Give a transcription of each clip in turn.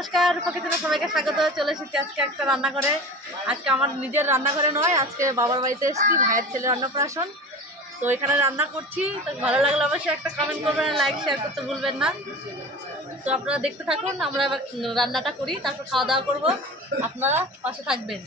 নমস্কার, রূপকিচেনে সবাইকে স্বাগত। চলে এসেছি আজকে একটা রান্নাঘরে। আজকে আমার নিজের রান্নাঘরে নয়, আজকে বাবার বাড়িতে এসেছি, ভাইয়ের ছেলের অন্নপ্রাশন। তো এখানে রান্না করছি। তো ভালো লাগলে অবশ্যই একটা কমেন্ট করবেন, লাইক শেয়ার করতে ভুলবেন না। তো আপনারা দেখতে থাকুন, আমরা এবার রান্নাটা করি, তারপর খাওয়া দাওয়া করবো। আপনারা পাশে থাকবেন।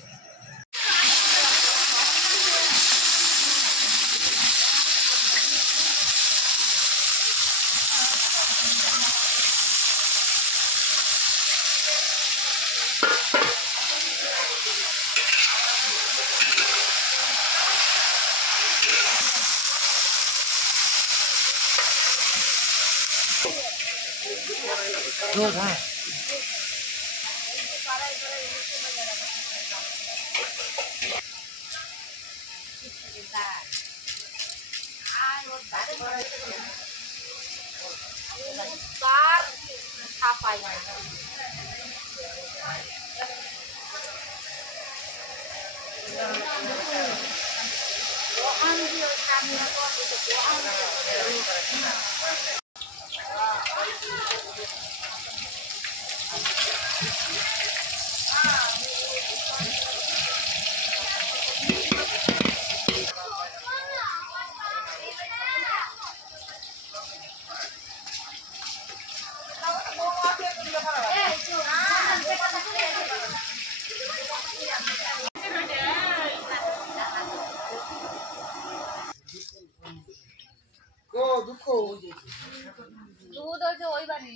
দুধ ওই যে ওই বাড়ি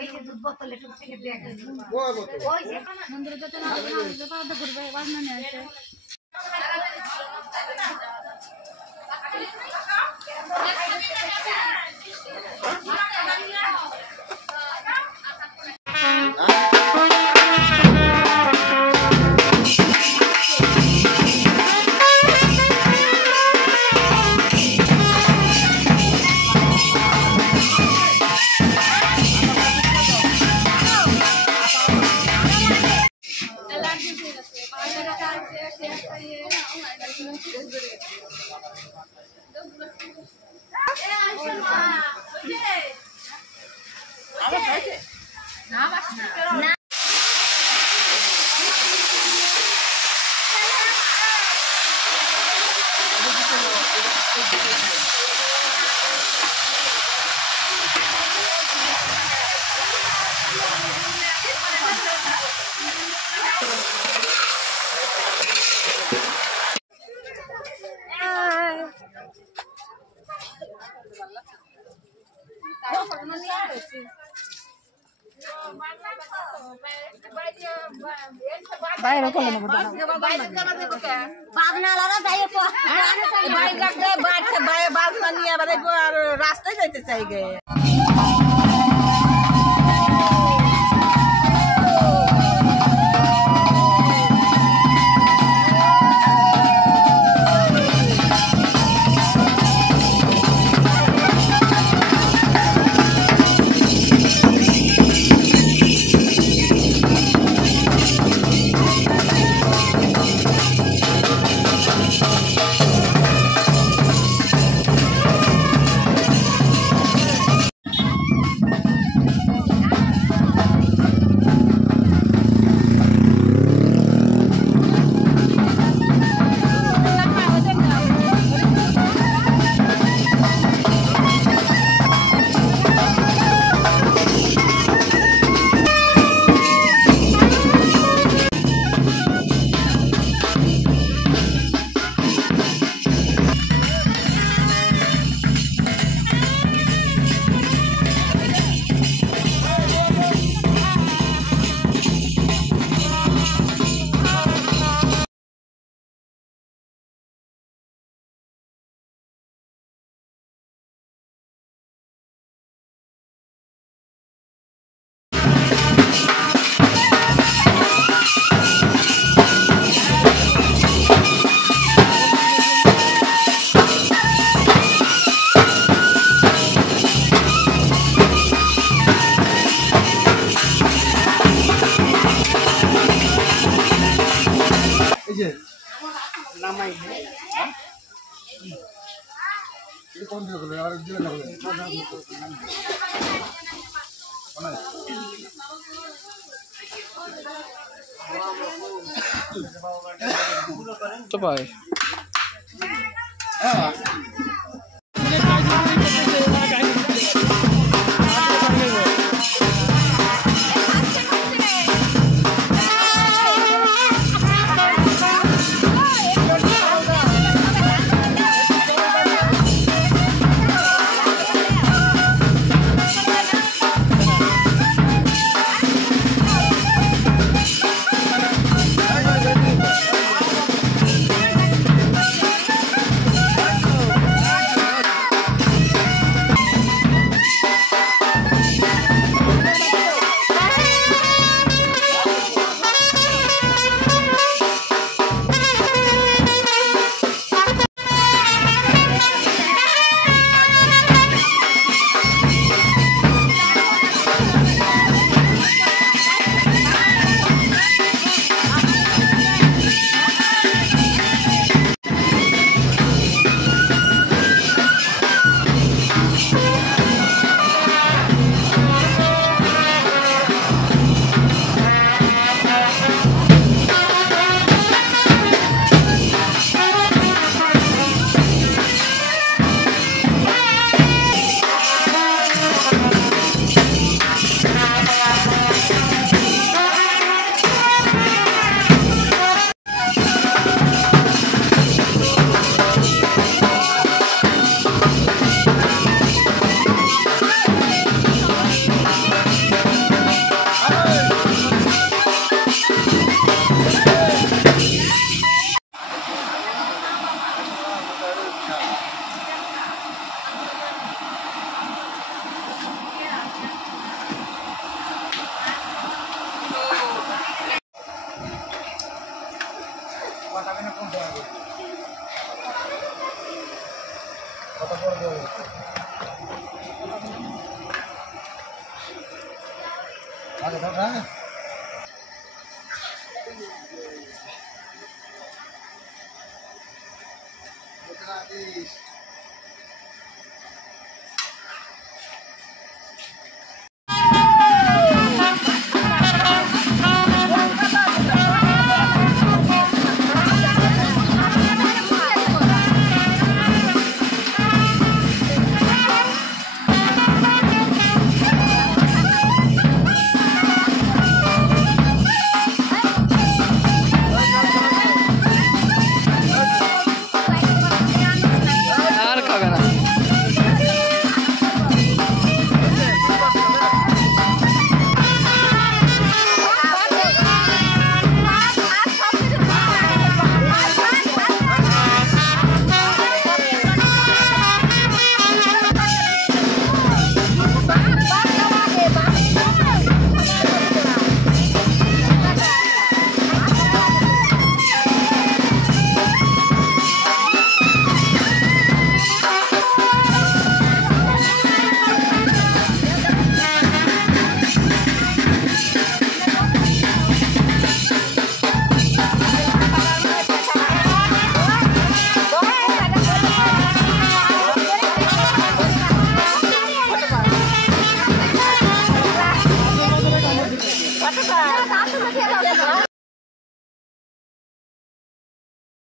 এই যে দুধ বোতলে টুক থেকে দিয়ে গেছে ওই যে মন্দিরে যেতে না যেতে ঘুরবে বাজনা নিয়ে আসে। বাইরে কোলে নেব বাজনালারা যাইও তো বাইরে লাগবে বাইরে বাজনা নিয়ে আবার রাস্তায় যাইতে চাই গে। Coba. Gracias.